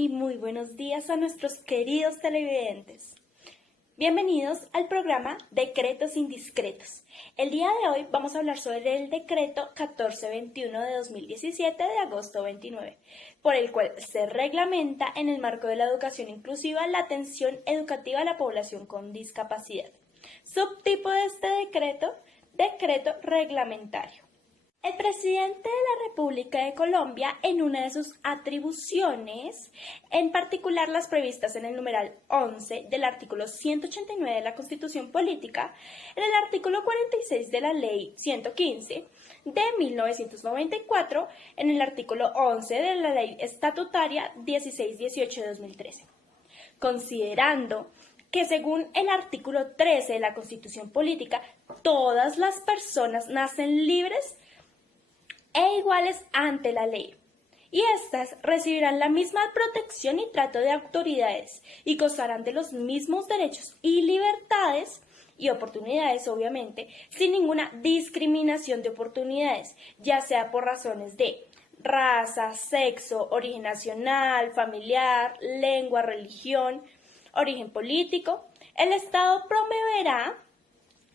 y muy buenos días a nuestros queridos televidentes. Bienvenidos al programa Decretos Indiscretos. El día de hoy vamos a hablar sobre el decreto 1421 de 2017 de agosto 29, por el cual se reglamenta en el marco de la educación inclusiva la atención educativa a la población con discapacidad. Subtipo de este decreto, decreto reglamentario. El presidente de la República de Colombia, en una de sus atribuciones, en particular las previstas en el numeral 11 del artículo 189 de la Constitución Política, en el artículo 46 de la Ley 115 de 1994, en el artículo 11 de la Ley Estatutaria 1618 de 2013, considerando que según el artículo 13 de la Constitución Política, todas las personas nacen libres e iguales ante la ley, y éstas recibirán la misma protección y trato de autoridades y gozarán de los mismos derechos y libertades y oportunidades, obviamente, sin ninguna discriminación de oportunidades, ya sea por razones de raza, sexo, origen nacional, familiar, lengua, religión, origen político. El Estado promoverá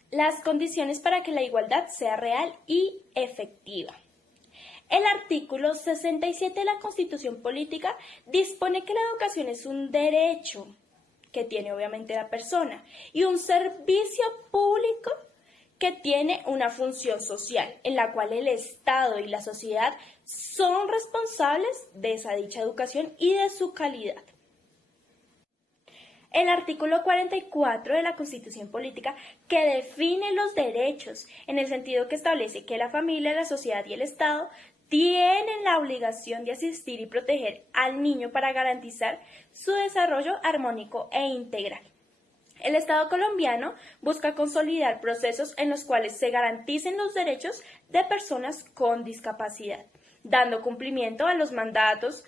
las condiciones para que la igualdad sea real y efectiva. El artículo 67 de la Constitución Política dispone que la educación es un derecho que tiene obviamente la persona y un servicio público que tiene una función social, en la cual el Estado y la sociedad son responsables de esa dicha educación y de su calidad. El artículo 44 de la Constitución Política, que define los derechos en el sentido que establece que la familia, la sociedad y el Estado tienen la obligación de asistir y proteger al niño para garantizar su desarrollo armónico e integral. El Estado colombiano busca consolidar procesos en los cuales se garanticen los derechos de personas con discapacidad, dando cumplimiento a los mandatos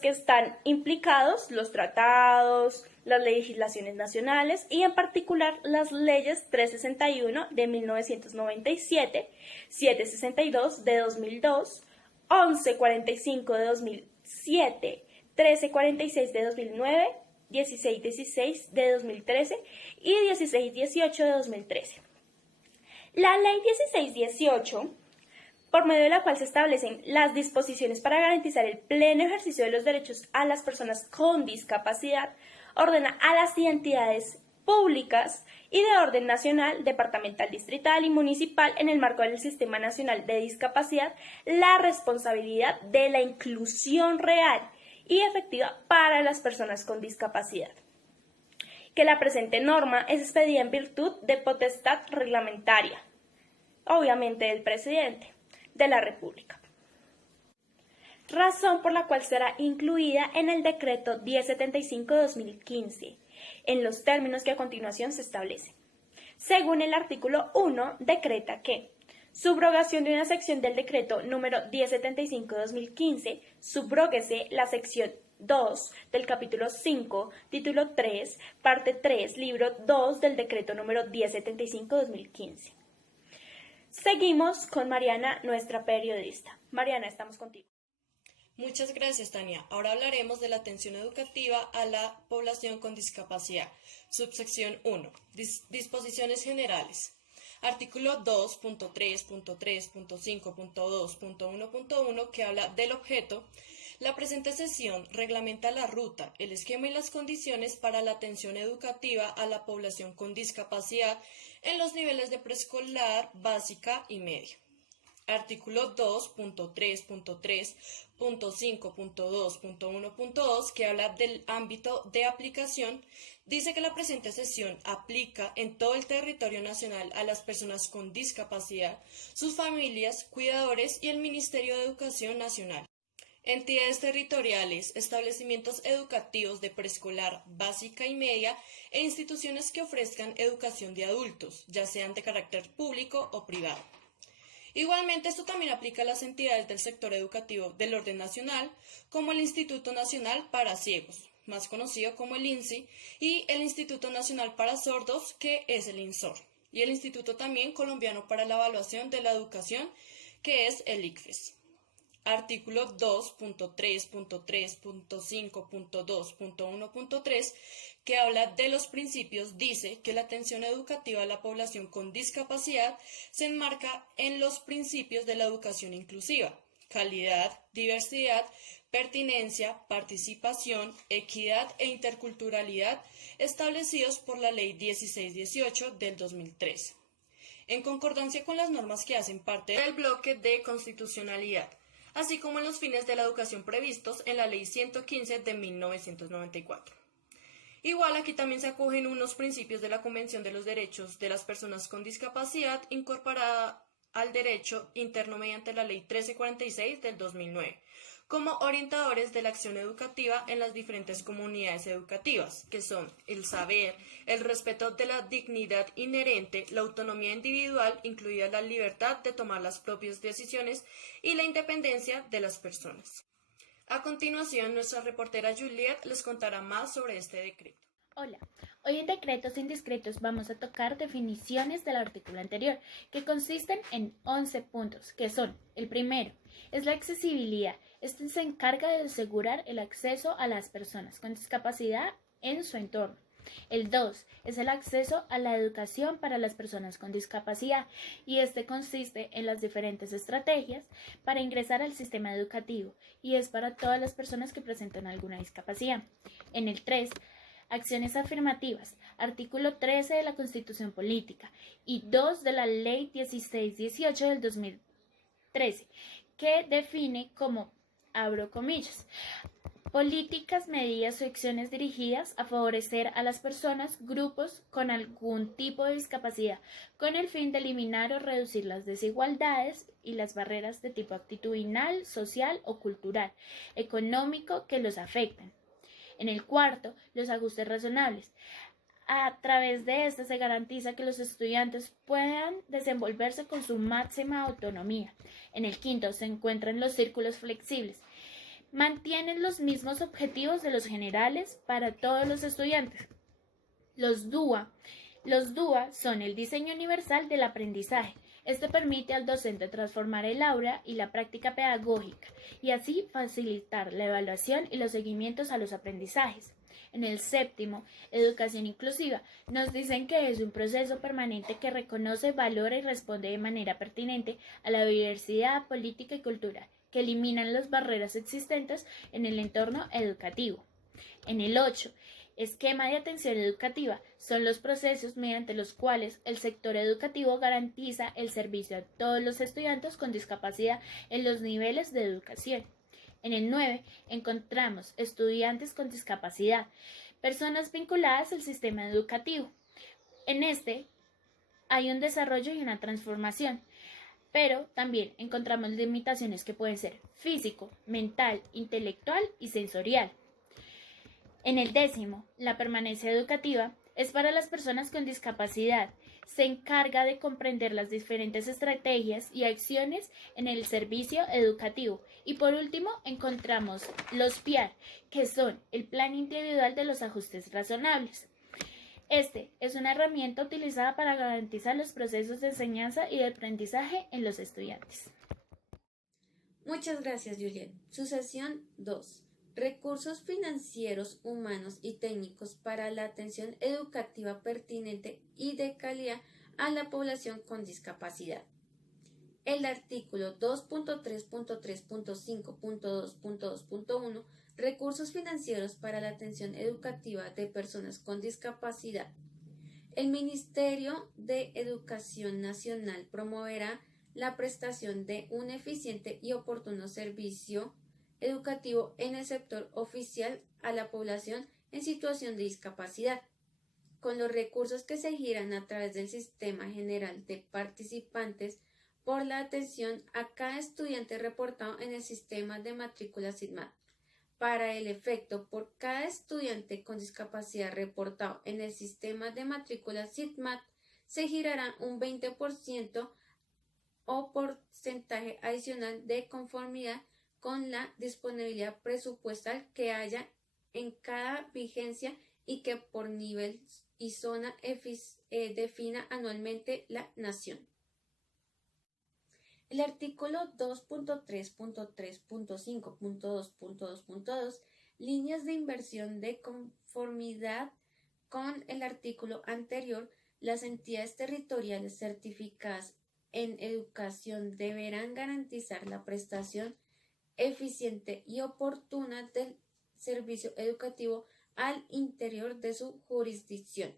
que están implicados, los tratados, las legislaciones nacionales y en particular las leyes 361 de 1997, 762 de 2002, 1145 de 2007, 1346 de 2009, 1616 de 2013 y 1618 de 2013. La ley 1618, por medio de la cual se establecen las disposiciones para garantizar el pleno ejercicio de los derechos a las personas con discapacidad, ordena a las entidades públicas y de orden nacional, departamental, distrital y municipal en el marco del Sistema Nacional de Discapacidad la responsabilidad de la inclusión real y efectiva para las personas con discapacidad. Que la presente norma es expedida en virtud de potestad reglamentaria, obviamente del presidente de la República. Razón por la cual será incluida en el decreto 1075 de 2015, en los términos que a continuación se establecen. Según el artículo 1, decreta que subrogación de una sección del decreto número 1075 de 2015, subróguese la sección 2 del capítulo 5, título 3, parte 3, libro 2 del decreto número 1075 de 2015. Seguimos con Mariana, nuestra periodista. Mariana, estamos contigo. Muchas gracias, Tania. Ahora hablaremos de la atención educativa a la población con discapacidad. Subsección 1. Disposiciones generales. Artículo 2.3.3.5.2.1.1, que habla del objeto. La presente sesión reglamenta la ruta, el esquema y las condiciones para la atención educativa a la población con discapacidad en los niveles de preescolar, básica y media. Artículo 2.3.3.5.2.1.2, que habla del ámbito de aplicación, dice que la presente sesión aplica en todo el territorio nacional a las personas con discapacidad, sus familias, cuidadores y el Ministerio de Educación Nacional. Entidades territoriales, establecimientos educativos de preescolar, básica y media e instituciones que ofrezcan educación de adultos, ya sean de carácter público o privado. Igualmente, esto también aplica a las entidades del sector educativo del orden nacional, como el Instituto Nacional para Ciegos, más conocido como el INSI, y el Instituto Nacional para Sordos, que es el INSOR, y el Instituto también colombiano para la Evaluación de la Educación, que es el ICFES. artículo 2.3.3.5.2.1.3, que habla de los principios, dice que la atención educativa a la población con discapacidad se enmarca en los principios de la educación inclusiva: calidad, diversidad, pertinencia, participación, equidad e interculturalidad, establecidos por la Ley 1618 del 2013, en concordancia con las normas que hacen parte del bloque de constitucionalidad, así como en los fines de la educación previstos en la Ley 115 de 1994. Igual aquí también se acogen unos principios de la Convención de los Derechos de las Personas con Discapacidad, incorporada al derecho interno mediante la Ley 1346 del 2009, como orientadores de la acción educativa en las diferentes comunidades educativas, que son el saber, el respeto de la dignidad inherente, la autonomía individual, incluida la libertad de tomar las propias decisiones, y la independencia de las personas. A continuación, nuestra reportera Juliet les contará más sobre este decreto. Hola, hoy en Decretos Indiscretos vamos a tocar definiciones del artículo anterior, que consisten en 11 puntos, que son: el primero es la accesibilidad. Este se encarga de asegurar el acceso a las personas con discapacidad en su entorno. El 2 es el acceso a la educación para las personas con discapacidad, y este consiste en las diferentes estrategias para ingresar al sistema educativo, y es para todas las personas que presentan alguna discapacidad. En el 3, acciones afirmativas, artículo 13 de la Constitución Política y 2 de la Ley 1618 del 2013, que define como, abro comillas, políticas, medidas o acciones dirigidas a favorecer a las personas, grupos con algún tipo de discapacidad, con el fin de eliminar o reducir las desigualdades y las barreras de tipo actitudinal, social o cultural, económico que los afectan. En el cuarto, los ajustes razonables. A través de este se garantiza que los estudiantes puedan desenvolverse con su máxima autonomía. En el quinto se encuentran los círculos flexibles. Mantienen los mismos objetivos de los generales para todos los estudiantes. Los DUA son el diseño universal del aprendizaje. Este permite al docente transformar el aula y la práctica pedagógica y así facilitar la evaluación y los seguimientos a los aprendizajes. En el séptimo, educación inclusiva, nos dicen que es un proceso permanente que reconoce, valora y responde de manera pertinente a la diversidad política y cultural, que eliminan las barreras existentes en el entorno educativo. En el 8, esquema de atención educativa, son los procesos mediante los cuales el sector educativo garantiza el servicio a todos los estudiantes con discapacidad en los niveles de educación. En el 9 encontramos estudiantes con discapacidad, personas vinculadas al sistema educativo. En este hay un desarrollo y una transformación, pero también encontramos limitaciones que pueden ser físico, mental, intelectual y sensorial. En el 10, la permanencia educativa es para las personas con discapacidad. Se encarga de comprender las diferentes estrategias y acciones en el servicio educativo. Y por último, encontramos los PIAR, que son el Plan Individual de los Ajustes Razonables. Este es una herramienta utilizada para garantizar los procesos de enseñanza y de aprendizaje en los estudiantes. Muchas gracias, Juliet. Sucesión 2. Recursos financieros, humanos y técnicos para la atención educativa pertinente y de calidad a la población con discapacidad. El artículo 2.3.3.5.2.2.1, recursos financieros para la atención educativa de personas con discapacidad. El Ministerio de Educación Nacional promoverá la prestación de un eficiente y oportuno servicio educativo en el sector oficial a la población en situación de discapacidad, con los recursos que se giran a través del Sistema General de Participantes por la atención a cada estudiante reportado en el sistema de matrícula SITMAT. Para el efecto, por cada estudiante con discapacidad reportado en el sistema de matrícula SITMAT, se girará un 20% o porcentaje adicional de conformidad con la disponibilidad presupuestal que haya en cada vigencia y que por nivel y zona defina anualmente la Nación. El artículo 2.3.3.5.2.2 líneas de inversión de conformidad con el artículo anterior, las entidades territoriales certificadas en educación deberán garantizar la prestación eficiente y oportuna del servicio educativo al interior de su jurisdicción,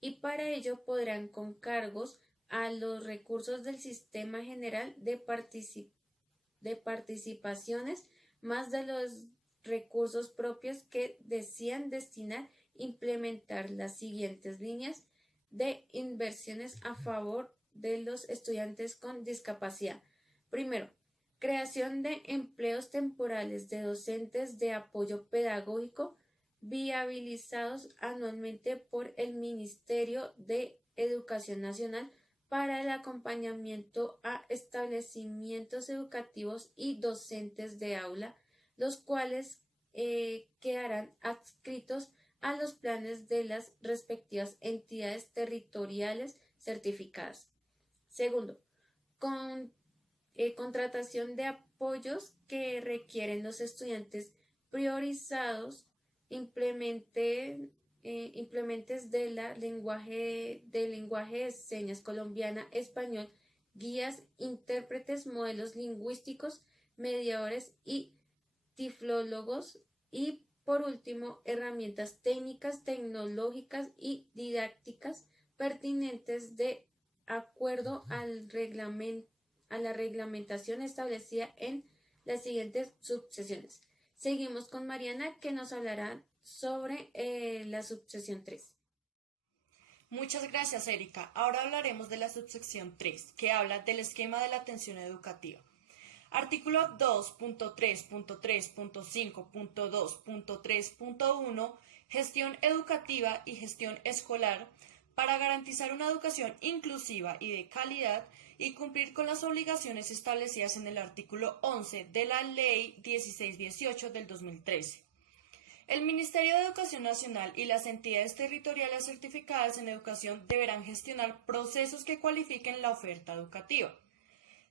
y para ello podrán con cargos a los recursos del Sistema General de Participaciones, más de los recursos propios que desean destinar, implementar las siguientes líneas de inversiones a favor de los estudiantes con discapacidad. Primero, creación de empleos temporales de docentes de apoyo pedagógico viabilizados anualmente por el Ministerio de Educación Nacional para el acompañamiento a establecimientos educativos y docentes de aula, los cuales quedarán adscritos a los planes de las respectivas entidades territoriales certificadas. Segundo, contratación de apoyos que requieren los estudiantes priorizados, implementes del lenguaje de señas colombiana, español, guías, intérpretes, modelos lingüísticos, mediadores y tiflólogos, y por último, herramientas técnicas, tecnológicas y didácticas pertinentes de acuerdo a la reglamentación establecida en las siguientes subsesiones. Seguimos con Mariana, que nos hablará sobre la subsección 3. Muchas gracias, Erika. Ahora hablaremos de la subsección 3, que habla del esquema de la atención educativa. Artículo 2.3.3.5.2.3.1 Gestión educativa y gestión escolar para garantizar una educación inclusiva y de calidad y cumplir con las obligaciones establecidas en el artículo 11 de la Ley 1618 del 2013. El Ministerio de Educación Nacional y las entidades territoriales certificadas en educación deberán gestionar procesos que cualifiquen la oferta educativa.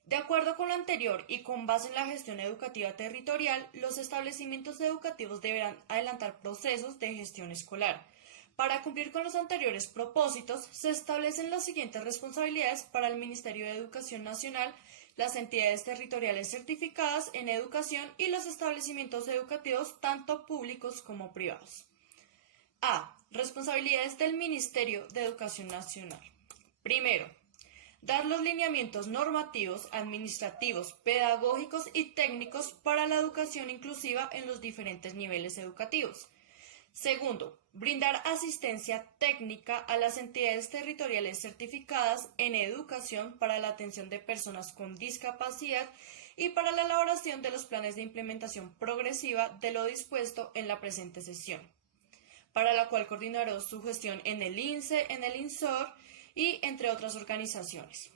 De acuerdo con lo anterior y con base en la gestión educativa territorial, los establecimientos educativos deberán adelantar procesos de gestión escolar. Para cumplir con los anteriores propósitos, se establecen las siguientes responsabilidades para el Ministerio de Educación Nacional, las entidades territoriales certificadas en educación y los establecimientos educativos tanto públicos como privados. A. Responsabilidades del Ministerio de Educación Nacional. Primero, dar los lineamientos normativos, administrativos, pedagógicos y técnicos para la educación inclusiva en los diferentes niveles educativos. Segundo, brindar asistencia técnica a las entidades territoriales certificadas en educación para la atención de personas con discapacidad y para la elaboración de los planes de implementación progresiva de lo dispuesto en la presente sesión, para la cual coordinará su gestión en el INSE, en el INSOR y entre otras organizaciones.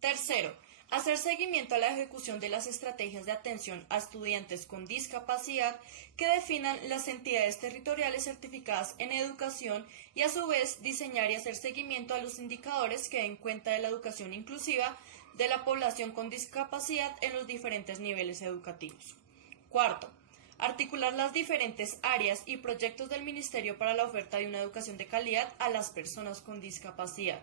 Tercero, hacer seguimiento a la ejecución de las estrategias de atención a estudiantes con discapacidad que definan las entidades territoriales certificadas en educación y a su vez diseñar y hacer seguimiento a los indicadores que den cuenta de la educación inclusiva de la población con discapacidad en los diferentes niveles educativos. Cuarto, articular las diferentes áreas y proyectos del Ministerio para la oferta de una educación de calidad a las personas con discapacidad.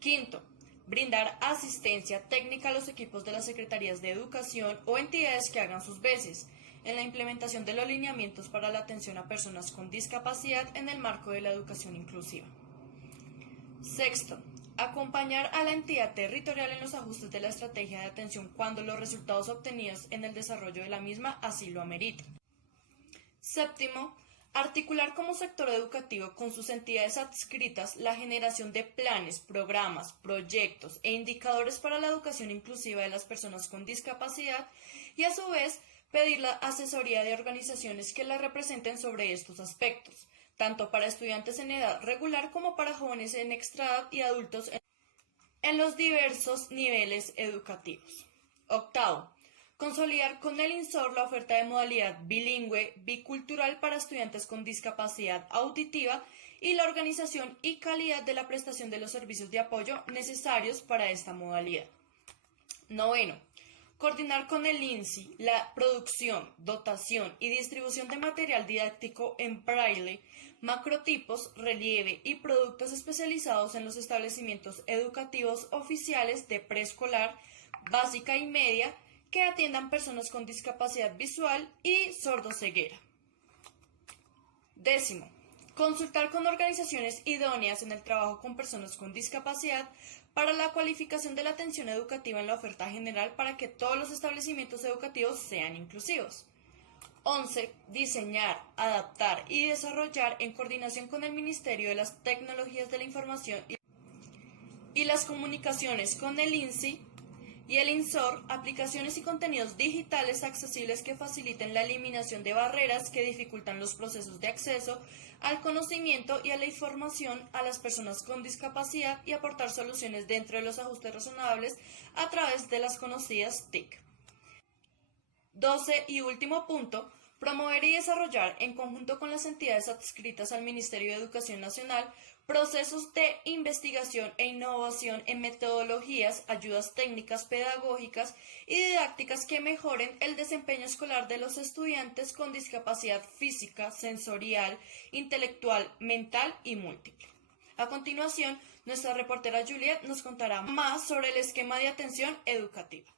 Quinto, brindar asistencia técnica a los equipos de las Secretarías de Educación o entidades que hagan sus veces en la implementación de los lineamientos para la atención a personas con discapacidad en el marco de la educación inclusiva. Sexto, acompañar a la entidad territorial en los ajustes de la estrategia de atención cuando los resultados obtenidos en el desarrollo de la misma así lo ameriten. Séptimo, articular como sector educativo con sus entidades adscritas la generación de planes, programas, proyectos e indicadores para la educación inclusiva de las personas con discapacidad y a su vez pedir la asesoría de organizaciones que la representen sobre estos aspectos, tanto para estudiantes en edad regular como para jóvenes en extraedad y adultos en los diversos niveles educativos. Octavo, consolidar con el INSOR la oferta de modalidad bilingüe, bicultural para estudiantes con discapacidad auditiva y la organización y calidad de la prestación de los servicios de apoyo necesarios para esta modalidad. Noveno, coordinar con el INSI la producción, dotación y distribución de material didáctico en braille, macrotipos, relieve y productos especializados en los establecimientos educativos oficiales de preescolar, básica y media que atiendan personas con discapacidad visual y sordoceguera. Décimo, consultar con organizaciones idóneas en el trabajo con personas con discapacidad para la cualificación de la atención educativa en la oferta general para que todos los establecimientos educativos sean inclusivos. 11. Diseñar, adaptar y desarrollar en coordinación con el Ministerio de las Tecnologías de la Información y las Comunicaciones con el INSI y el INSOR, aplicaciones y contenidos digitales accesibles que faciliten la eliminación de barreras que dificultan los procesos de acceso al conocimiento y a la información a las personas con discapacidad y aportar soluciones dentro de los ajustes razonables a través de las conocidas TIC. 12 y último punto, promover y desarrollar en conjunto con las entidades adscritas al Ministerio de Educación Nacional procesos de investigación e innovación en metodologías, ayudas técnicas, pedagógicas y didácticas que mejoren el desempeño escolar de los estudiantes con discapacidad física, sensorial, intelectual, mental y múltiple. A continuación, nuestra reportera Juliet nos contará más sobre el esquema de atención educativa.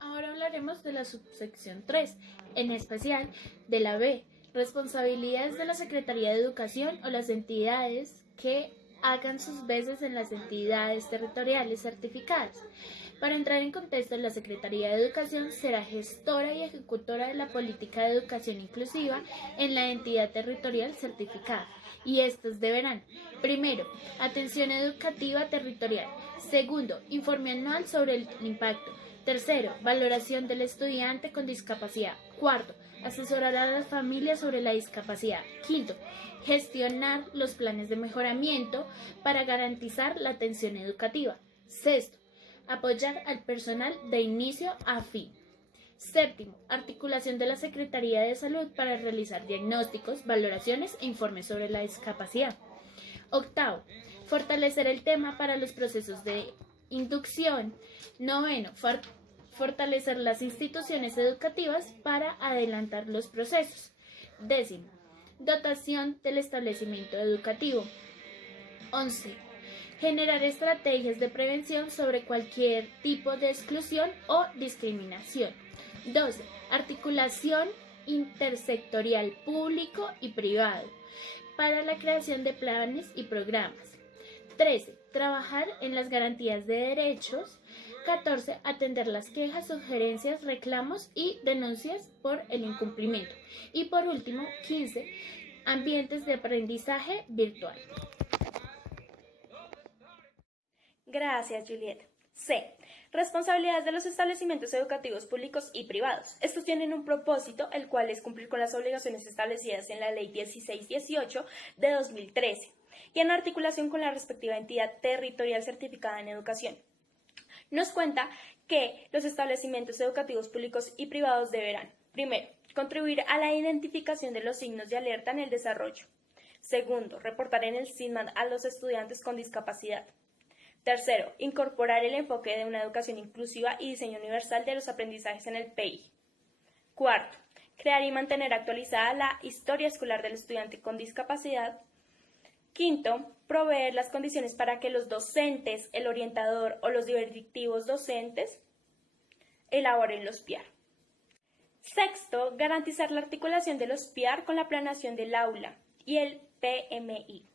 Ahora hablaremos de la subsección 3, en especial de la B, responsabilidades de la Secretaría de Educación o las entidades que hagan sus veces en las entidades territoriales certificadas. Para entrar en contexto, la Secretaría de Educación será gestora y ejecutora de la política de educación inclusiva en la entidad territorial certificada, y estos deberán: primero, atención educativa territorial; segundo, informe anual sobre el impacto; tercero, valoración del estudiante con discapacidad; cuarto, asesorar a las familias sobre la discapacidad; quinto, gestionar los planes de mejoramiento para garantizar la atención educativa; sexto, apoyar al personal de inicio a fin; séptimo, articulación de la Secretaría de Salud para realizar diagnósticos, valoraciones e informes sobre la discapacidad; octavo, fortalecer el tema para los procesos de inducción; noveno, fortalecer las instituciones educativas para adelantar los procesos; décimo, dotación del establecimiento educativo; 11. Generar estrategias de prevención sobre cualquier tipo de exclusión o discriminación; 12. Articulación intersectorial público y privado para la creación de planes y programas; 13. Trabajar en las garantías de derechos; 14. Atender las quejas, sugerencias, reclamos y denuncias por el incumplimiento; y por último, 15. Ambientes de aprendizaje virtual. Gracias, Juliet. C. Responsabilidades de los establecimientos educativos públicos y privados. Estos tienen un propósito, el cual es cumplir con las obligaciones establecidas en la Ley 1618 de 2013 y en articulación con la respectiva entidad territorial certificada en educación. Nos cuenta que los establecimientos educativos públicos y privados deberán, primero, contribuir a la identificación de los signos de alerta en el desarrollo; segundo, reportar en el SINMAD a los estudiantes con discapacidad; tercero, incorporar el enfoque de una educación inclusiva y diseño universal de los aprendizajes en el PEI; cuarto, crear y mantener actualizada la historia escolar del estudiante con discapacidad; quinto, proveer las condiciones para que los docentes, el orientador o los directivos docentes elaboren los PIAR. Sexto, garantizar la articulación de los PIAR con la planeación del aula y el PMI.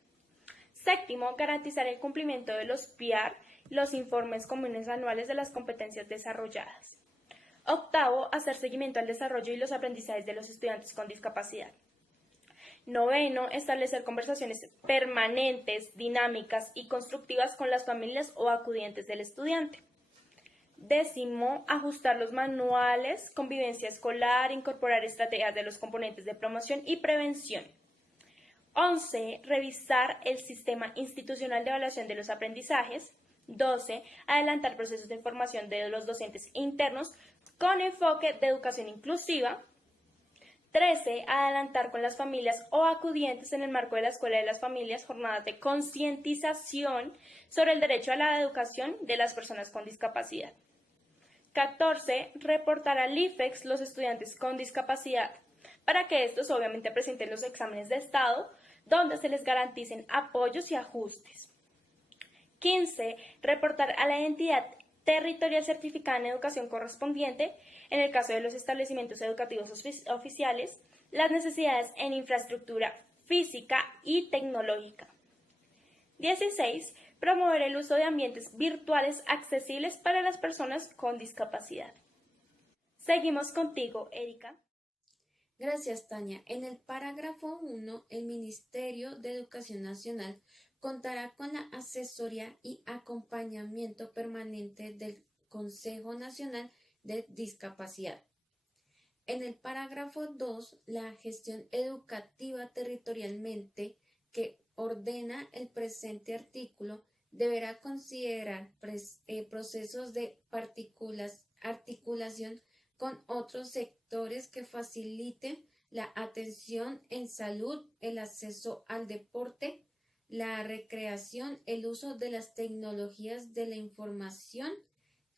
Séptimo, garantizar el cumplimiento de los PIAR, los informes comunes anuales de las competencias desarrolladas. Octavo, hacer seguimiento al desarrollo y los aprendizajes de los estudiantes con discapacidad. Noveno, establecer conversaciones permanentes, dinámicas y constructivas con las familias o acudientes del estudiante. Décimo, ajustar los manuales, convivencia escolar, incorporar estrategias de los componentes de promoción y prevención. 11. Revisar el sistema institucional de evaluación de los aprendizajes. 12. Adelantar procesos de formación de los docentes internos con enfoque de educación inclusiva. 13. Adelantar con las familias o acudientes en el marco de la Escuela de las Familias jornadas de concientización sobre el derecho a la educación de las personas con discapacidad. 14. Reportar al IFEX los estudiantes con discapacidad, para que estos obviamente presenten los exámenes de estado, donde se les garanticen apoyos y ajustes. 15. Reportar a la entidad territorial certificada en educación correspondiente, en el caso de los establecimientos educativos oficiales, las necesidades en infraestructura física y tecnológica. 16. Promover el uso de ambientes virtuales accesibles para las personas con discapacidad. Seguimos contigo, Erika. Gracias, Tania. En el parágrafo 1, el Ministerio de Educación Nacional contará con la asesoría y acompañamiento permanente del Consejo Nacional de Discapacidad. En el parágrafo 2, la gestión educativa territorialmente que ordena el presente artículo deberá considerar procesos de articulación con otros sectores que faciliten la atención en salud, el acceso al deporte, la recreación, el uso de las tecnologías de la información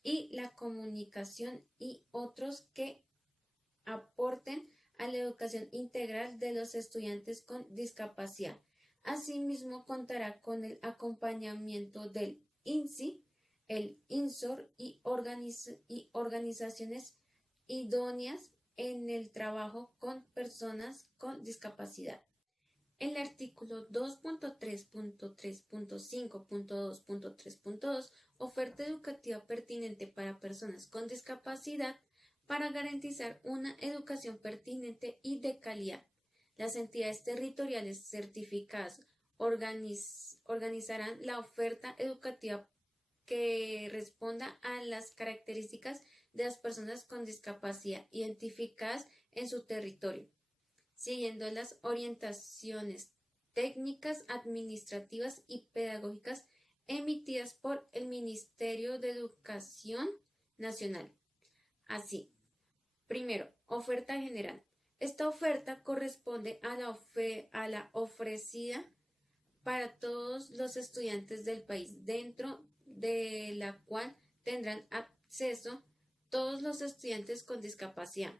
y la comunicación y otros que aporten a la educación integral de los estudiantes con discapacidad. Asimismo, contará con el acompañamiento del INSI, el INSOR y organizaciones idóneas en el trabajo con personas con discapacidad. El artículo 2.3.3.5.2.3.2 oferta educativa pertinente para personas con discapacidad para garantizar una educación pertinente y de calidad. Las entidades territoriales certificadas organizarán la oferta educativa que responda a las características de las personas con discapacidad identificadas en su territorio, siguiendo las orientaciones técnicas, administrativas y pedagógicas emitidas por el Ministerio de Educación Nacional. Así, primero, oferta general. Esta oferta corresponde a la ofrecida para todos los estudiantes del país, dentro de la cual tendrán acceso todos los estudiantes con discapacidad,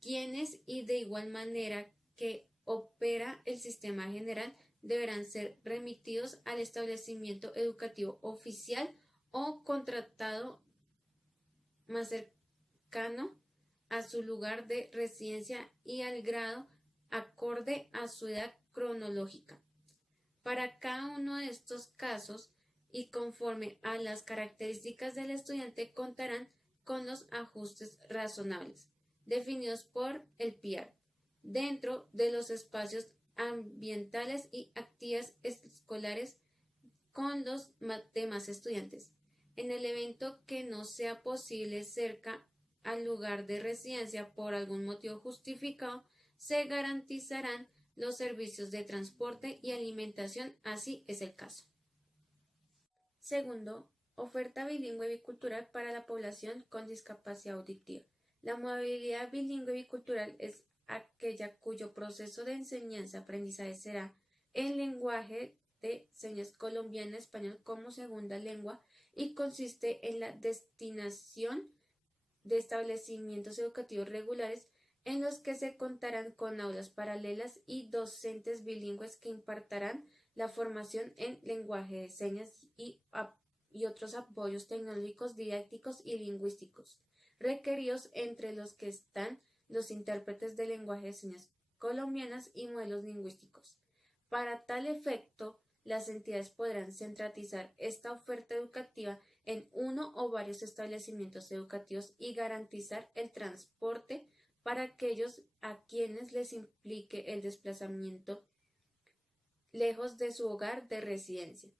quienes y de igual manera que opera el sistema general deberán ser remitidos al establecimiento educativo oficial o contratado más cercano a su lugar de residencia y al grado acorde a su edad cronológica. Para cada uno de estos casos y conforme a las características del estudiante contarán con los ajustes razonables definidos por el PIAR dentro de los espacios ambientales y actividades escolares con los demás estudiantes. En el evento que no sea posible cerca al lugar de residencia por algún motivo justificado, se garantizarán los servicios de transporte y alimentación, así es el caso. Segundo, oferta bilingüe bicultural para la población con discapacidad auditiva. La movilidad bilingüe bicultural es aquella cuyo proceso de enseñanza-aprendizaje será en lenguaje de señas colombiano-español como segunda lengua y consiste en la destinación de establecimientos educativos regulares en los que se contarán con aulas paralelas y docentes bilingües que impartirán la formación en lenguaje de señas y otros apoyos tecnológicos, didácticos y lingüísticos requeridos, entre los que están los intérpretes de lenguaje de señas colombianas y modelos lingüísticos. Para tal efecto, las entidades podrán centralizar esta oferta educativa en uno o varios establecimientos educativos y garantizar el transporte para aquellos a quienes les implique el desplazamiento lejos de su hogar de residencia.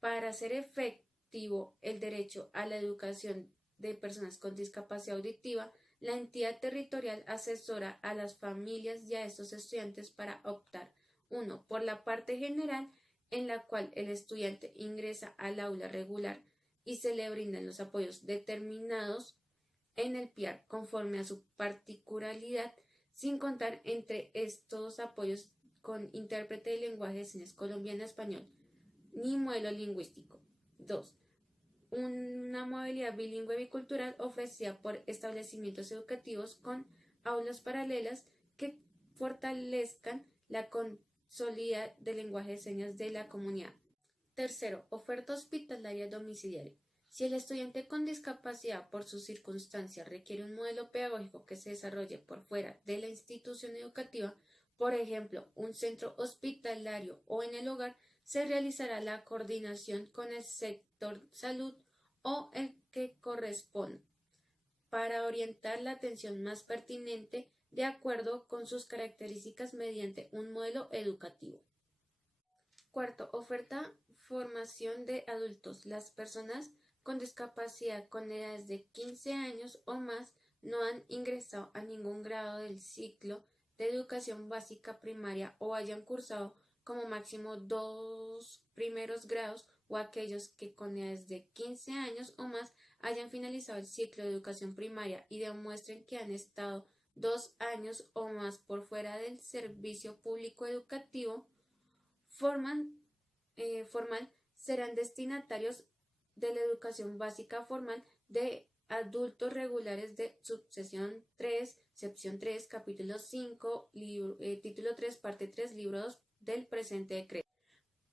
Para hacer efectivo el derecho a la educación de personas con discapacidad auditiva, la entidad territorial asesora a las familias y a estos estudiantes para optar, 1. Por la parte general, en la cual el estudiante ingresa al aula regular y se le brindan los apoyos determinados en el PIAR conforme a su particularidad, sin contar entre estos apoyos con intérprete de lenguaje de señas colombiano-español ni modelo lingüístico. 2. Una una movilidad bilingüe bicultural ofrecida por establecimientos educativos con aulas paralelas que fortalezcan la consolida del lenguaje de señas de la comunidad. Tercero, oferta hospitalaria domiciliaria. Si el estudiante con discapacidad por sus circunstancias requiere un modelo pedagógico que se desarrolle por fuera de la institución educativa, por ejemplo, un centro hospitalario o en el hogar, se realizará la coordinación con el sector salud o el que corresponda para orientar la atención más pertinente de acuerdo con sus características mediante un modelo educativo. Cuarto, oferta formación de adultos. Las personas con discapacidad con edades de 15 años o más no han ingresado a ningún grado del ciclo de educación básica primaria o hayan cursado como máximo 2 primeros grados, o aquellos que con edades de 15 años o más hayan finalizado el ciclo de educación primaria y demuestren que han estado 2 años o más por fuera del servicio público educativo formal, serán destinatarios de la educación básica formal de adultos regulares de subsección 3, sección 3, capítulo 5, título 3, parte 3, libro 2 del presente decreto.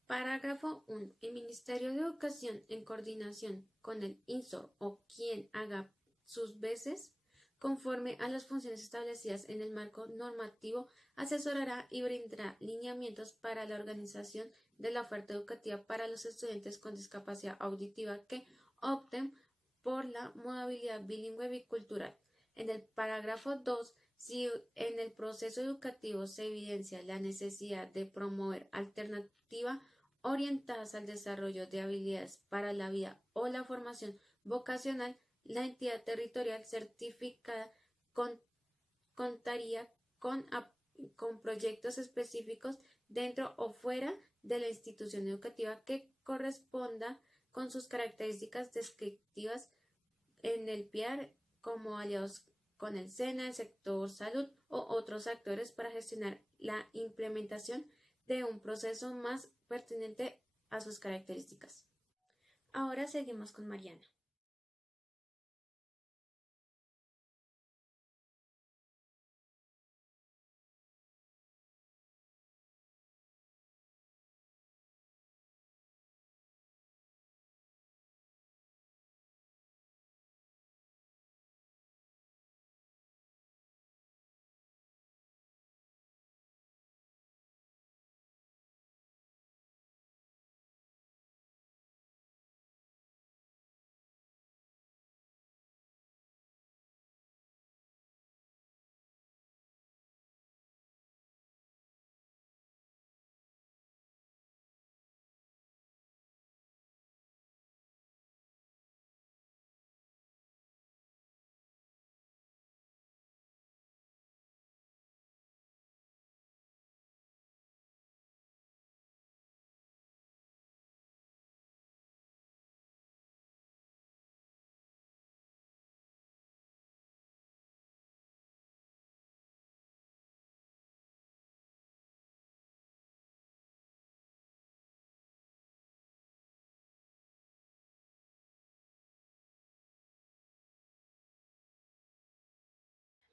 Parágrafo 1. El Ministerio de Educación, en coordinación con el INSOR o quien haga sus veces, conforme a las funciones establecidas en el marco normativo, asesorará y brindará lineamientos para la organización de la oferta educativa para los estudiantes con discapacidad auditiva que opten por la modalidad bilingüe bicultural. En el parágrafo 2, si en el proceso educativo se evidencia la necesidad de promover alternativas orientadas al desarrollo de habilidades para la vida o la formación vocacional, la entidad territorial certificada contaría con proyectos específicos dentro o fuera de la institución educativa que corresponda con sus características descriptivas en el PIAR, como aliados con el SENA, el sector salud o otros actores para gestionar la implementación de un proceso más pertinente a sus características. Ahora seguimos con Mariana.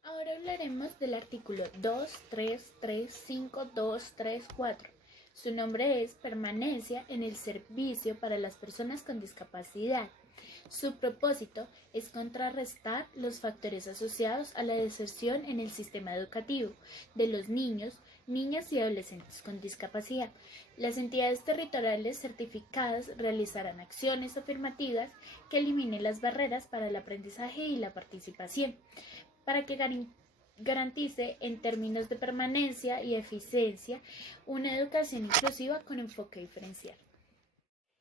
Ahora hablaremos del artículo 2.3.3.5.2.3.4. Su nombre es Permanencia en el servicio para las personas con discapacidad. Su propósito es contrarrestar los factores asociados a la deserción en el sistema educativo de los niños, niñas y adolescentes con discapacidad. Las entidades territoriales certificadas realizarán acciones afirmativas que eliminen las barreras para el aprendizaje y la participación, para que garantice en términos de permanencia y eficiencia una educación inclusiva con enfoque diferencial.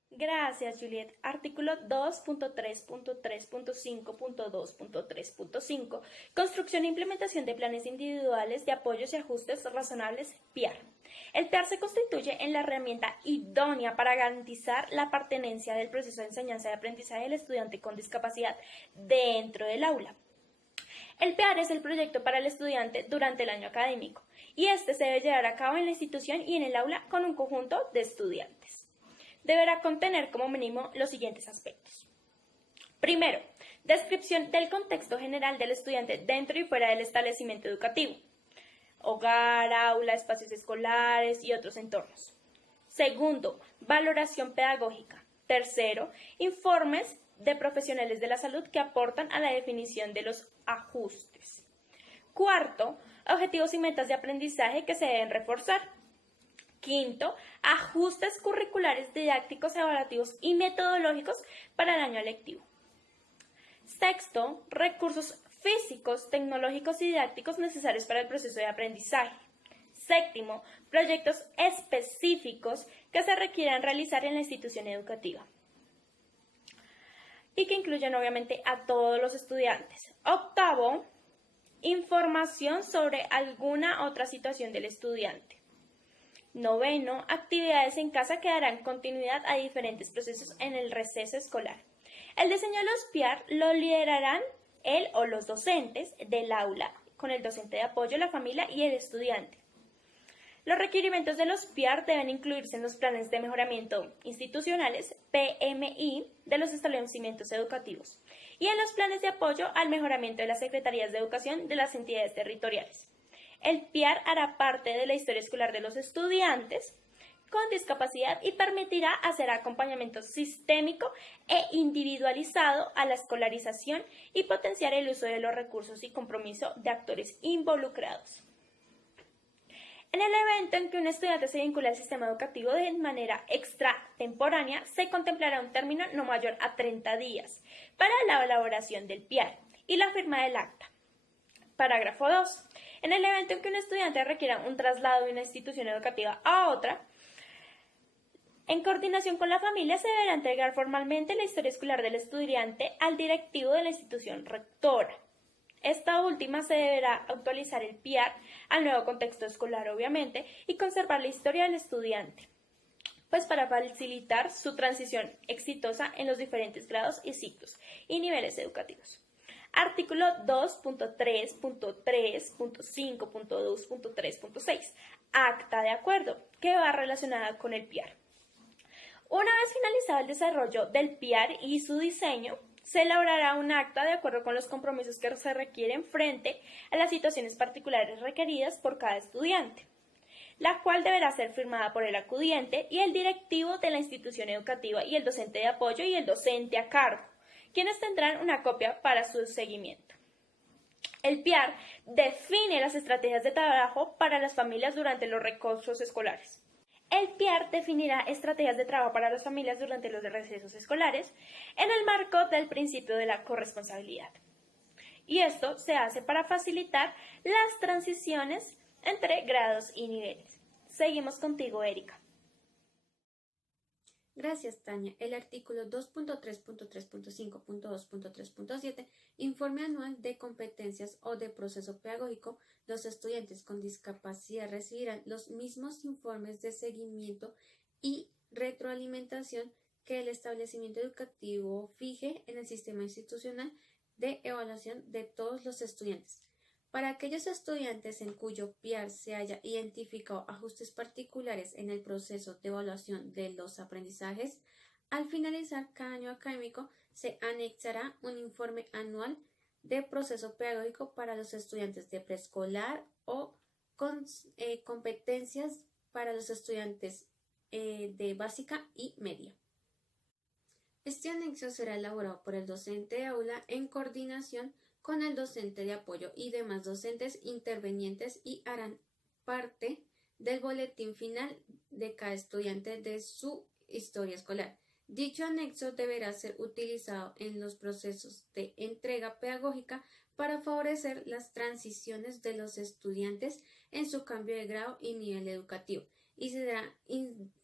Gracias, Juliet. Artículo 2.3.3.5.2.3.5. Construcción e implementación de planes individuales de apoyos y ajustes razonables, PIAR. El PIAR se constituye en la herramienta idónea para garantizar la pertenencia del proceso de enseñanza y aprendizaje del estudiante con discapacidad dentro del aula. El PIAR es el proyecto para el estudiante durante el año académico y este se debe llevar a cabo en la institución y en el aula con un conjunto de estudiantes. Deberá contener como mínimo los siguientes aspectos. Primero, descripción del contexto general del estudiante dentro y fuera del establecimiento educativo. Hogar, aula, espacios escolares y otros entornos. Segundo, valoración pedagógica. Tercero, informes de profesionales de la salud que aportan a la definición de los ajustes. Cuarto, objetivos y metas de aprendizaje que se deben reforzar. Quinto, ajustes curriculares didácticos, evaluativos y metodológicos para el año lectivo. Sexto, recursos físicos, tecnológicos y didácticos necesarios para el proceso de aprendizaje. Séptimo, proyectos específicos que se requieran realizar en la institución educativa y que incluyen obviamente a todos los estudiantes. Octavo, información sobre alguna otra situación del estudiante. Noveno, actividades en casa que darán continuidad a diferentes procesos en el receso escolar. El diseño de los PIAR lo liderarán él o los docentes del aula, con el docente de apoyo, la familia y el estudiante. Los requerimientos de los PIAR deben incluirse en los planes de mejoramiento institucionales, PMI, de los establecimientos educativos y en los planes de apoyo al mejoramiento de las secretarías de educación de las entidades territoriales. El PIAR hará parte de la historia escolar de los estudiantes con discapacidad y permitirá hacer acompañamiento sistémico e individualizado a la escolarización y potenciar el uso de los recursos y compromiso de actores involucrados. En el evento en que un estudiante se vincula al sistema educativo de manera extratemporánea, se contemplará un término no mayor a 30 días para la elaboración del PIAR y la firma del acta. Parágrafo 2. En el evento en que un estudiante requiera un traslado de una institución educativa a otra, en coordinación con la familia se deberá entregar formalmente la historia escolar del estudiante al directivo de la institución rectora. Esta última se deberá actualizar el PIAR al nuevo contexto escolar, obviamente, y conservar la historia del estudiante, pues para facilitar su transición exitosa en los diferentes grados y ciclos y niveles educativos. Artículo 2.3.3.5.2.3.6. Acta de acuerdo, que va relacionada con el PIAR. Una vez finalizado el desarrollo del PIAR y su diseño, se elaborará un acta de acuerdo con los compromisos que se requieren frente a las situaciones particulares requeridas por cada estudiante, la cual deberá ser firmada por el acudiente y el directivo de la institución educativa y el docente de apoyo y el docente a cargo, quienes tendrán una copia para su seguimiento. El PIAR define las estrategias de trabajo para las familias durante los recursos escolares. El PIAR definirá estrategias de trabajo para las familias durante los recesos escolares en el marco del principio de la corresponsabilidad. Y esto se hace para facilitar las transiciones entre grados y niveles. Seguimos contigo, Erika. Gracias, Tania. El artículo 2.3.3.5.2.3.7, informe anual de competencias o de proceso pedagógico. Los estudiantes con discapacidad recibirán los mismos informes de seguimiento y retroalimentación que el establecimiento educativo fije en el sistema institucional de evaluación de todos los estudiantes. Para aquellos estudiantes en cuyo PIAR se haya identificado ajustes particulares en el proceso de evaluación de los aprendizajes, al finalizar cada año académico se anexará un informe anual de proceso pedagógico para los estudiantes de preescolar o con competencias para los estudiantes de básica y media. Este anexo será elaborado por el docente de aula en coordinación con el docente de apoyo y demás docentes intervenientes y harán parte del boletín final de cada estudiante de su historia escolar. Dicho anexo deberá ser utilizado en los procesos de entrega pedagógica para favorecer las transiciones de los estudiantes en su cambio de grado y nivel educativo y será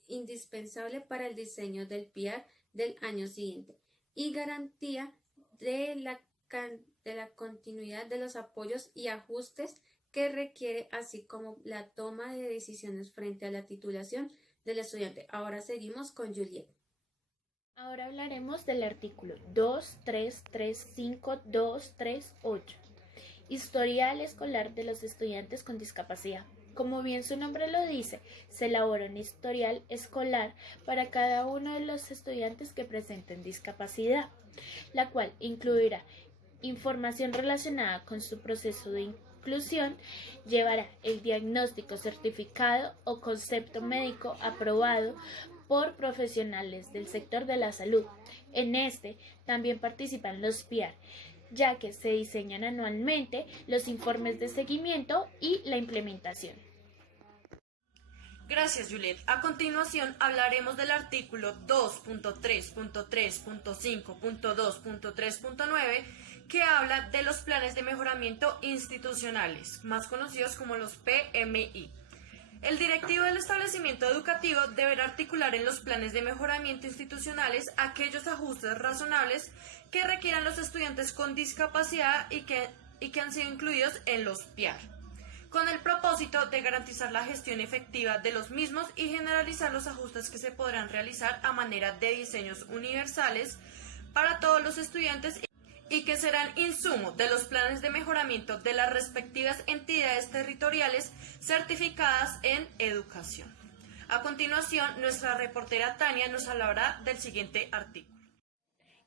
indispensable para el diseño del PIAR del año siguiente y garantía de la continuidad de los apoyos y ajustes que requiere, así como la toma de decisiones frente a la titulación del estudiante. Ahora seguimos con Juliet. Ahora hablaremos del artículo 2.3.3.5.2.3.8. Historial escolar de los estudiantes con discapacidad. Como bien su nombre lo dice, se elabora un historial escolar para cada uno de los estudiantes que presenten discapacidad, la cual incluirá información relacionada con su proceso de inclusión, llevará el diagnóstico certificado o concepto médico aprobado por profesionales del sector de la salud. En este también participan los PIAR, ya que se diseñan anualmente los informes de seguimiento y la implementación. Gracias, Juliet. A continuación hablaremos del artículo 2.3.3.5.2.3.9 que habla de los planes de mejoramiento institucionales, más conocidos como los PMI. El directivo del establecimiento educativo deberá articular en los planes de mejoramiento institucionales aquellos ajustes razonables que requieran los estudiantes con discapacidad y que han sido incluidos en los PIAR, con el propósito de garantizar la gestión efectiva de los mismos y generalizar los ajustes que se podrán realizar a manera de diseños universales para todos los estudiantes y que serán insumo de los planes de mejoramiento de las respectivas entidades territoriales certificadas en educación. A continuación, nuestra reportera Tania nos hablará del siguiente artículo.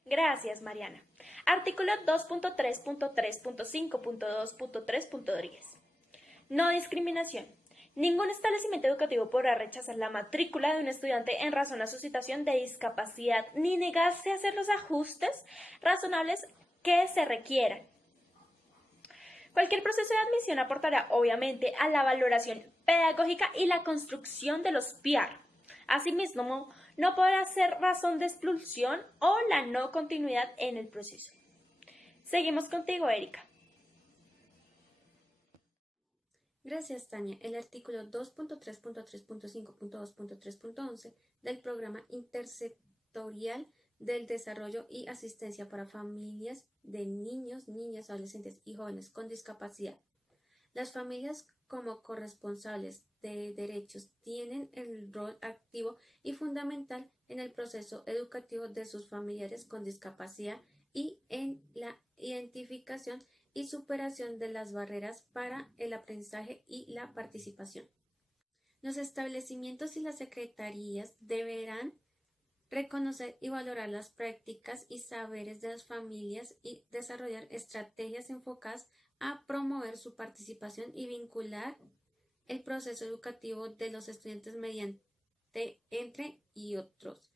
Gracias, Mariana. Artículo 2.3.3.5.2.3.10. No discriminación. Ningún establecimiento educativo podrá rechazar la matrícula de un estudiante en razón a su situación de discapacidad ni negarse a hacer los ajustes razonables que se requieran. Cualquier proceso de admisión aportará obviamente a la valoración pedagógica y la construcción de los PIAR. Asimismo, no podrá ser razón de expulsión o la no continuidad en el proceso. Seguimos contigo, Erika. Gracias, Tania. El artículo 2.3.3.5.2.3.11 del Programa Intersectorial del Desarrollo y Asistencia para Familias de Niños, Niñas, Adolescentes y Jóvenes con Discapacidad. Las familias como corresponsables de derechos tienen el rol activo y fundamental en el proceso educativo de sus familiares con discapacidad y en la identificación y superación de las barreras para el aprendizaje y la participación. Los establecimientos y las secretarías deberán reconocer y valorar las prácticas y saberes de las familias y desarrollar estrategias enfocadas a promover su participación y vincular el proceso educativo de los estudiantes mediante entre y otros.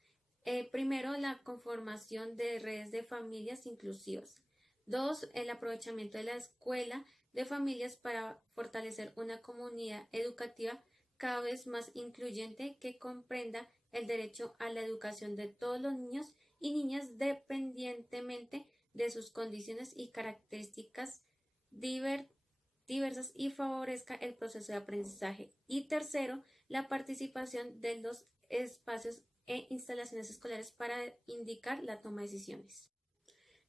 Primero, la conformación de redes de familias inclusivas. 2. El aprovechamiento de la escuela de familias para fortalecer una comunidad educativa cada vez más incluyente que comprenda el derecho a la educación de todos los niños y niñas dependientemente de sus condiciones y características diversas y favorezca el proceso de aprendizaje. Y tercero, la participación de los espacios e instalaciones escolares para indicar la toma de decisiones.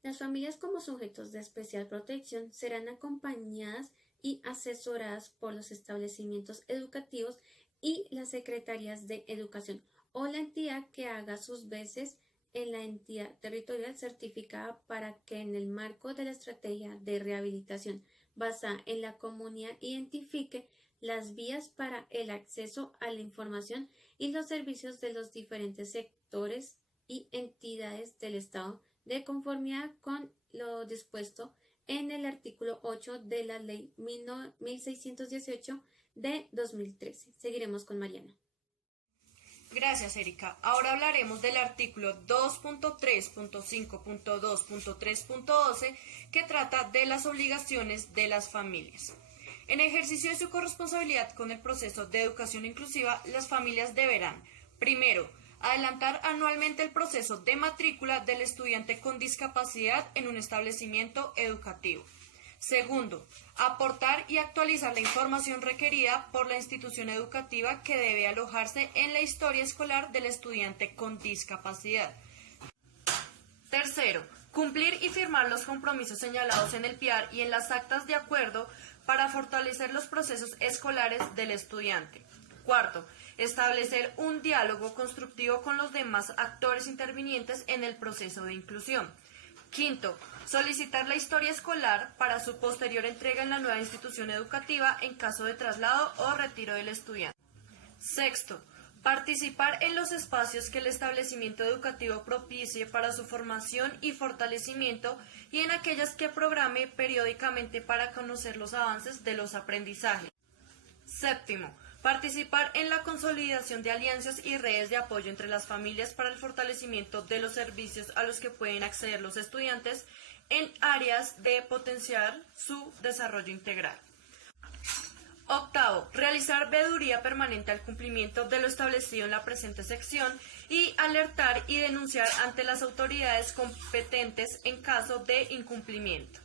Las familias como sujetos de especial protección serán acompañadas y asesoradas por los establecimientos educativos y las secretarías de educación o la entidad que haga sus veces en la entidad territorial certificada para que en el marco de la estrategia de rehabilitación basada en la comunidad identifique las vías para el acceso a la información y los servicios de los diferentes sectores y entidades del Estado de conformidad con lo dispuesto en el artículo 8 de la Ley 1618 de 2013. Seguiremos con Mariana. Gracias, Erika. Ahora hablaremos del artículo 2.3.5.2.3.12 que trata de las obligaciones de las familias. En ejercicio de su corresponsabilidad con el proceso de educación inclusiva, las familias deberán, primero, adelantar anualmente el proceso de matrícula del estudiante con discapacidad en un establecimiento educativo. Segundo, aportar y actualizar la información requerida por la institución educativa que debe alojarse en la historia escolar del estudiante con discapacidad. Tercero, cumplir y firmar los compromisos señalados en el PIAR y en las actas de acuerdo para fortalecer los procesos escolares del estudiante. Cuarto, establecer un diálogo constructivo con los demás actores intervinientes en el proceso de inclusión. Quinto, solicitar la historia escolar para su posterior entrega en la nueva institución educativa en caso de traslado o retiro del estudiante. Sexto, participar en los espacios que el establecimiento educativo propicie para su formación y fortalecimiento y en aquellas que programe periódicamente para conocer los avances de los aprendizajes. Séptimo, participar en la consolidación de alianzas y redes de apoyo entre las familias para el fortalecimiento de los servicios a los que pueden acceder los estudiantes en áreas de potenciar su desarrollo integral. Octavo, realizar veeduría permanente al cumplimiento de lo establecido en la presente sección y alertar y denunciar ante las autoridades competentes en caso de incumplimiento.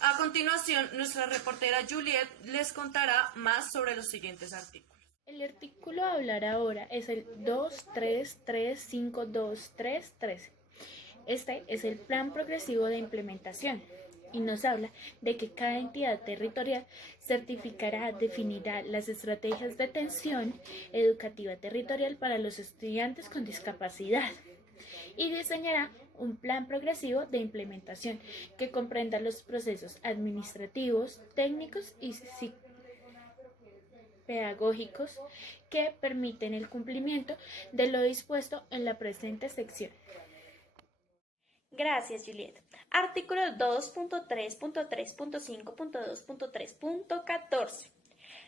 A continuación, nuestra reportera Juliet les contará más sobre los siguientes artículos. El artículo a hablar ahora es el 233522313. Este es el Plan Progresivo de Implementación y nos habla de que cada entidad territorial certificará, definirá las estrategias de atención educativa territorial para los estudiantes con discapacidad y diseñará un plan progresivo de implementación que comprenda los procesos administrativos, técnicos y pedagógicos que permiten el cumplimiento de lo dispuesto en la presente sección. Gracias, Juliet. Artículo 2.3.3.5.2.3.14.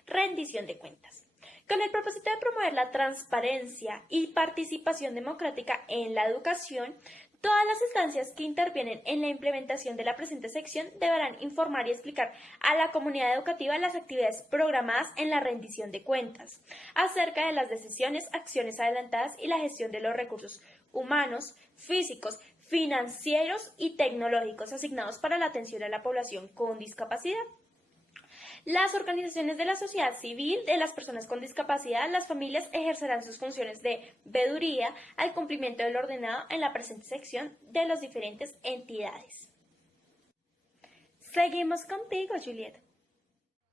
Rendición de cuentas. Con el propósito de promover la transparencia y participación democrática en la educación, todas las instancias que intervienen en la implementación de la presente sección deberán informar y explicar a la comunidad educativa las actividades programadas en la rendición de cuentas, acerca de las decisiones, acciones adelantadas y la gestión de los recursos humanos, físicos, financieros y tecnológicos asignados para la atención a la población con discapacidad. Las organizaciones de la sociedad civil, de las personas con discapacidad, las familias ejercerán sus funciones de veeduría al cumplimiento de lo ordenado en la presente sección de las diferentes entidades. Seguimos contigo, Juliet.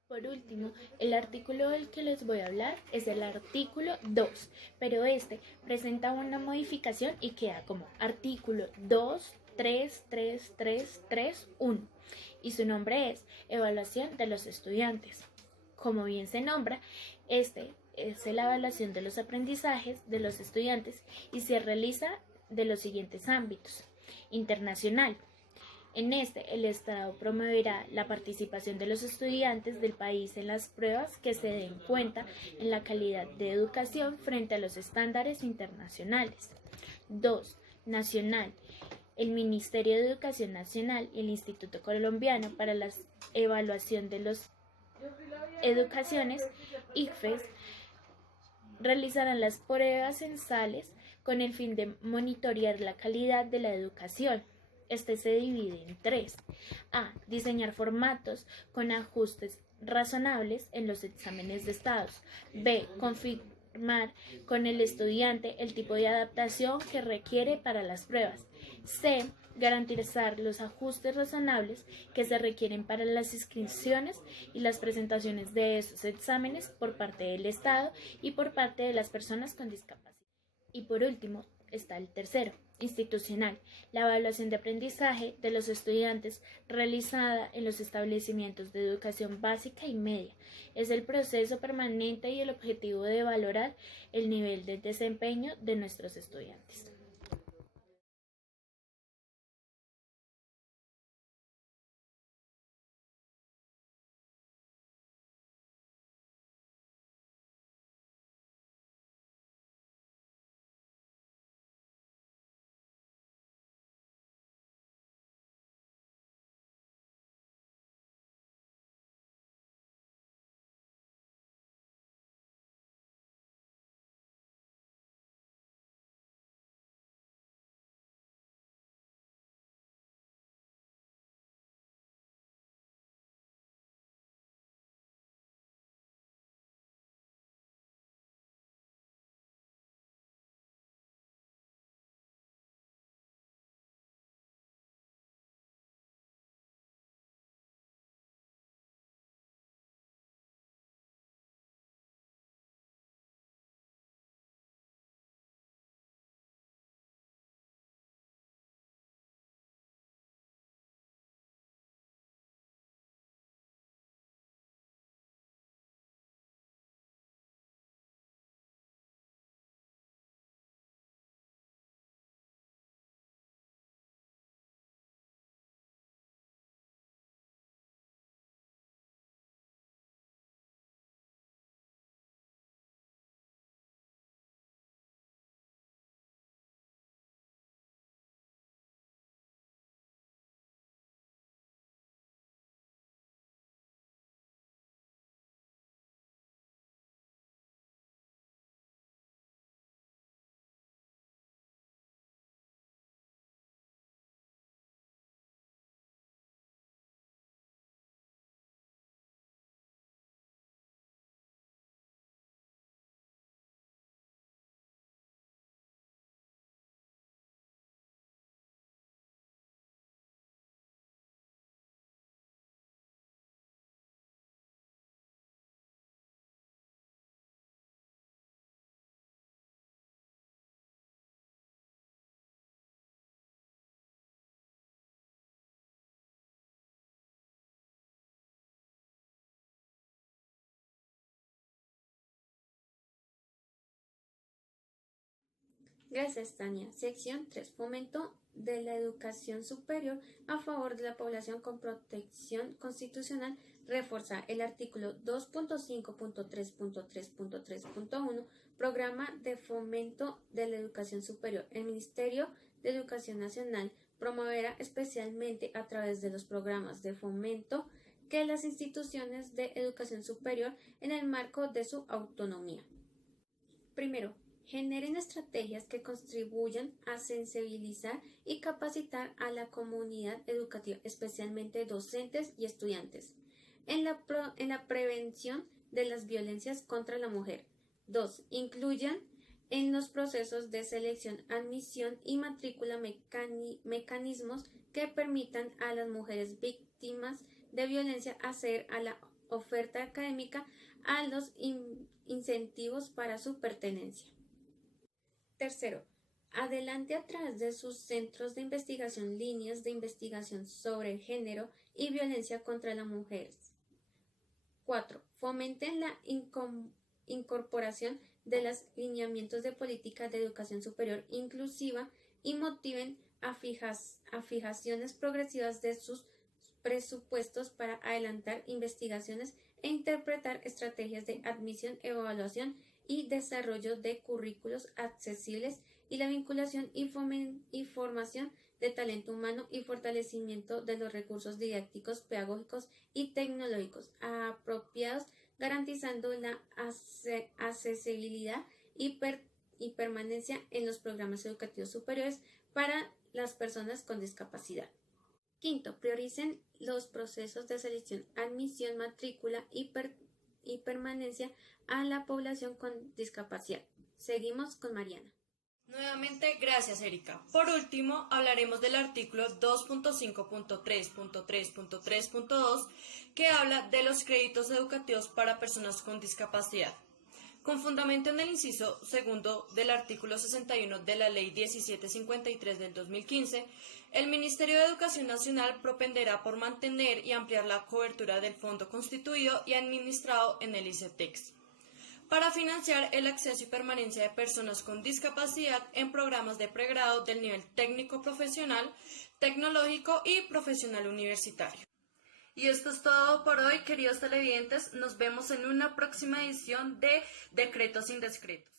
Por último, el artículo del que les voy a hablar es el artículo 2, pero este presenta una modificación y queda como artículo 2.3.3.3.3.1 y su nombre es Evaluación de los estudiantes. Como bien se nombra, este es la evaluación de los aprendizajes de los estudiantes y se realiza de los siguientes ámbitos. Internacional. En este, el Estado promoverá la participación de los estudiantes del país en las pruebas que se den cuenta en la calidad de educación frente a los estándares internacionales. 2. Nacional. El Ministerio de Educación Nacional y el Instituto Colombiano para la Evaluación de las Educaciones, ICFES, realizarán las pruebas censales con el fin de monitorear la calidad de la educación. Este se divide en 3. A. Diseñar formatos con ajustes razonables en los exámenes de estados. B. Confirmar con el estudiante el tipo de adaptación que requiere para las pruebas. C. Garantizar los ajustes razonables que se requieren para las inscripciones y las presentaciones de esos exámenes por parte del Estado y por parte de las personas con discapacidad. Y por último, está el tercero, institucional, la evaluación de aprendizaje de los estudiantes realizada en los establecimientos de educación básica y media. Es el proceso permanente y el objetivo de valorar el nivel de desempeño de nuestros estudiantes. Gracias, Tania. Sección 3. Fomento de la educación superior a favor de la población con protección constitucional. Reforza el artículo 2.5.3.3.3.1 Programa de Fomento de la Educación Superior. El Ministerio de Educación Nacional promoverá especialmente a través de los programas de fomento que las instituciones de educación superior en el marco de su autonomía. Primero, generen estrategias que contribuyan a sensibilizar y capacitar a la comunidad educativa, especialmente docentes y estudiantes, en la prevención de las violencias contra la mujer. 2. Incluyan en los procesos de selección, admisión y matrícula mecanismos que permitan a las mujeres víctimas de violencia acceder a la oferta académica, a los incentivos para su pertenencia. Tercero, adelante a través de sus centros de investigación líneas de investigación sobre género y violencia contra las mujeres. 4. Fomenten la incorporación de los lineamientos de política de educación superior inclusiva y motiven a fijaciones progresivas de sus presupuestos para adelantar investigaciones e interpretar estrategias de admisión, evaluación y desarrollo de currículos accesibles y la vinculación y formación de talento humano y fortalecimiento de los recursos didácticos, pedagógicos y tecnológicos apropiados, garantizando la accesibilidad y permanencia en los programas educativos superiores para las personas con discapacidad. Quinto, prioricen los procesos de selección, admisión, matrícula y permanencia a la población con discapacidad. Seguimos con Mariana. Nuevamente, gracias, Erika. Por último, hablaremos del artículo 2.5.3.3.3.2 que habla de los créditos educativos para personas con discapacidad. Con fundamento en el inciso segundo del artículo 61 de la Ley 1753 del 2015, el Ministerio de Educación Nacional propenderá por mantener y ampliar la cobertura del fondo constituido y administrado en el ICETEX, para financiar el acceso y permanencia de personas con discapacidad en programas de pregrado del nivel técnico profesional, tecnológico y profesional universitario. Y esto es todo por hoy, queridos televidentes. Nos vemos en una próxima edición de Decretos Indiscretos.